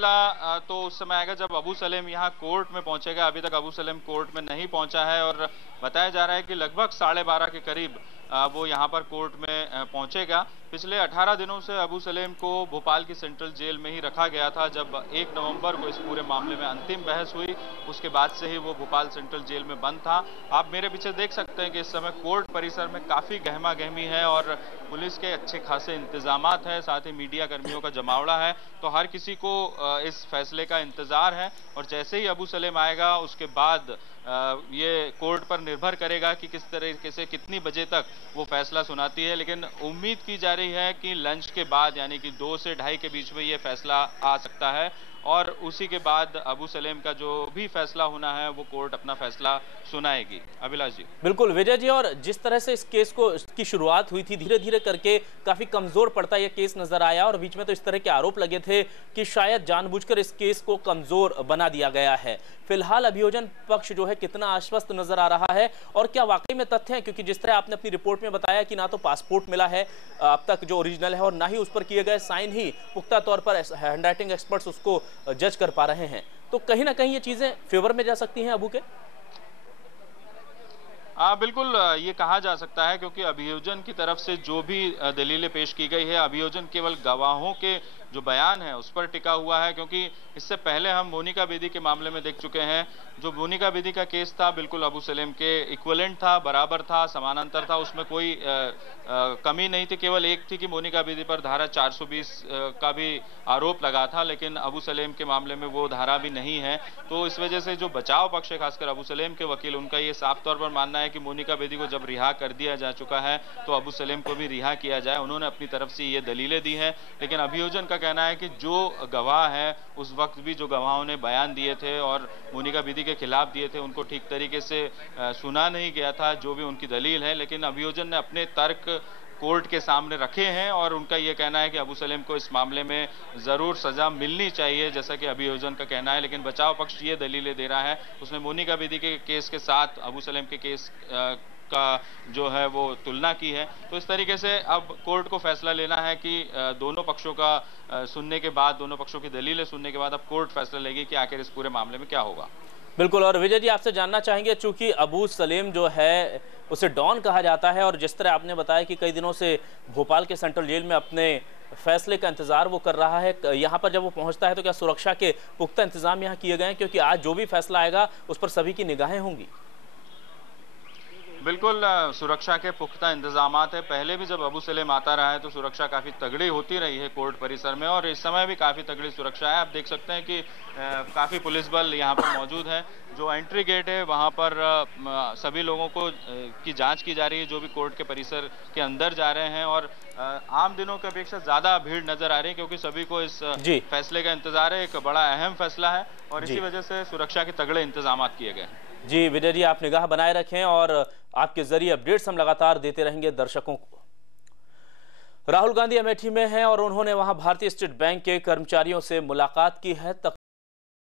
तो उस समय आएगा जब अबू सलेम यहाँ कोर्ट में पहुंचेगा। अभी तक अबू सलेम कोर्ट में नहीं पहुंचा है और बताया जा रहा है कि लगभग 12:30 के करीब वो यहाँ पर कोर्ट में पहुंचेगा। पिछले 18 दिनों से अबू सलेम को भोपाल की सेंट्रल जेल में ही रखा गया था। जब 1 नवंबर को इस पूरे मामले में अंतिम बहस हुई, उसके बाद से ही वो भोपाल सेंट्रल जेल में बंद था। आप मेरे पीछे देख सकते हैं कि इस समय कोर्ट परिसर में काफी गहमा गहमी है और पुलिस के अच्छे खासे इंतजामात है, साथ ही मीडिया कर्मियों का जमावड़ा है। तो हर किसी को इस फैसले का इंतजार है और जैसे ही अबू सलेम आएगा उसके बाद ये कोर्ट पर निर्भर करेगा कि किस तरीके से कितनी बजे तक वो फैसला सुनाती है। लेकिन उम्मीद की जा रही है कि लंच के बाद यानी कि 2 से ढाई के बीच में ये फैसला आ सकता है और उसी के बाद अबू सलेम का जो भी फैसला होना है वो कोर्ट अपना फैसला सुनाएगी। अभिलाष जी। बिल्कुल विजय जी, और जिस तरह से इस केस को की शुरुआत हुई थी, धीरे धीरे करके काफी कमजोर पड़ता यह केस नजर आया और बीच में तो इस तरह के आरोप लगे थे कि शायद जानबूझकर इस केस को कमजोर बना दिया गया है। फिलहाल अभियोजन पक्ष जो है कितना आश्वस्त नजर आ रहा है और क्या वाकई में तथ्य है, क्योंकि जिस तरह आपने अपनी रिपोर्ट में बताया कि ना तो पासपोर्ट मिला है अब तक जो ओरिजिनल है और ना ही उस पर किए गए साइन ही पुख्ता तौर पर हैंडराइटिंग एक्सपर्ट्स उसको जज कर पा रहे हैं, तो कहीं ना कहीं ये चीजें फेवर में जा सकती हैं अबू के। बिल्कुल ये कहा जा सकता है क्योंकि अभियोजन की तरफ से जो भी दलीलें पेश की गई है, अभियोजन केवल गवाहों के जो बयान है उस पर टिका हुआ है। क्योंकि इससे पहले हम मोनिका बेदी के मामले में देख चुके हैं। जो मोनिका बेदी का केस था बिल्कुल अबू सलेम के इक्विवेलेंट था, बराबर था, समानांतर था, उसमें कोई कमी नहीं थी। केवल एक थी कि मोनिका बेदी पर धारा 420 का भी आरोप लगा था, लेकिन अबू सलेम के मामले में वो धारा भी नहीं है। तो इस वजह से जो बचाव पक्ष है, खासकर अबू सलेम के वकील, उनका ये साफ तौर पर मानना है कि मोनिका बेदी को जब रिहा कर दिया जा चुका है तो अबू सलेम को भी रिहा किया जाए। उन्होंने अपनी तरफ से ये दलीलें दी हैं, लेकिन अभियोजन का कहना है कि जो गवाह है उस वक्त भी जो गवाहों ने बयान दिए थे और मोनिका बेदी के खिलाफ दिए थे उनको ठीक तरीके से सुना नहीं गया था, जो भी उनकी दलील है। लेकिन अभियोजन ने अपने तर्क कोर्ट के सामने रखे हैं और उनका यह कहना है कि अबू सलेम को इस मामले में जरूर सजा मिलनी चाहिए, जैसा कि अभियोजन का कहना है। लेकिन बचाव पक्ष ये दलीलें दे रहा है, उसने मोनिका बेदी के केस के साथ अबू सलेम के केस का जो है वो तुलना की है। तो इस तरीके से अब कोर्ट को फैसला लेना है कि दोनों पक्षों का सुनने के बाद, दोनों पक्षों की दलीलें सुनने के बाद अब कोर्ट फैसला लेगी कि आखिर इस पूरे मामले में क्या होगा। बिल्कुल, और विजय जी आपसे जानना चाहेंगे, चूंकि अबू सलेम जो है उसे डॉन कहा जाता है और जिस तरह आपने बताया कि कई दिनों से भोपाल के सेंट्रल जेल में अपने फैसले का इंतजार वो कर रहा है, यहाँ पर जब वो पहुंचता है तो क्या सुरक्षा के पुख्ता इंतजाम यहाँ किए गए हैं, क्योंकि आज जो भी फैसला आएगा उस पर सभी की निगाहें होंगी। बिल्कुल सुरक्षा के पुख्ता इंतजामात है। पहले भी जब अबू सलेम आता रहा है तो सुरक्षा काफी तगड़ी होती रही है कोर्ट परिसर में और इस समय भी काफी तगड़ी सुरक्षा है। आप देख सकते हैं कि काफी पुलिस बल यहाँ पर मौजूद है। जो एंट्री गेट है वहाँ पर सभी लोगों को की जांच की जा रही है जो भी कोर्ट के परिसर के अंदर जा रहे हैं और आम दिनों की अपेक्षा ज्यादा भीड़ नजर आ रही है क्योंकि सभी को इस फैसले का इंतजार है। एक बड़ा अहम फैसला है और इसी वजह से सुरक्षा के तगड़े इंतजाम किए गए। जी विजय जी, आप निगाह बनाए रखें और आपके जरिए अपडेट्स हम लगातार देते रहेंगे दर्शकों को। राहुल गांधी अमेठी में हैं और उन्होंने वहां भारतीय स्टेट बैंक के कर्मचारियों से मुलाकात की है।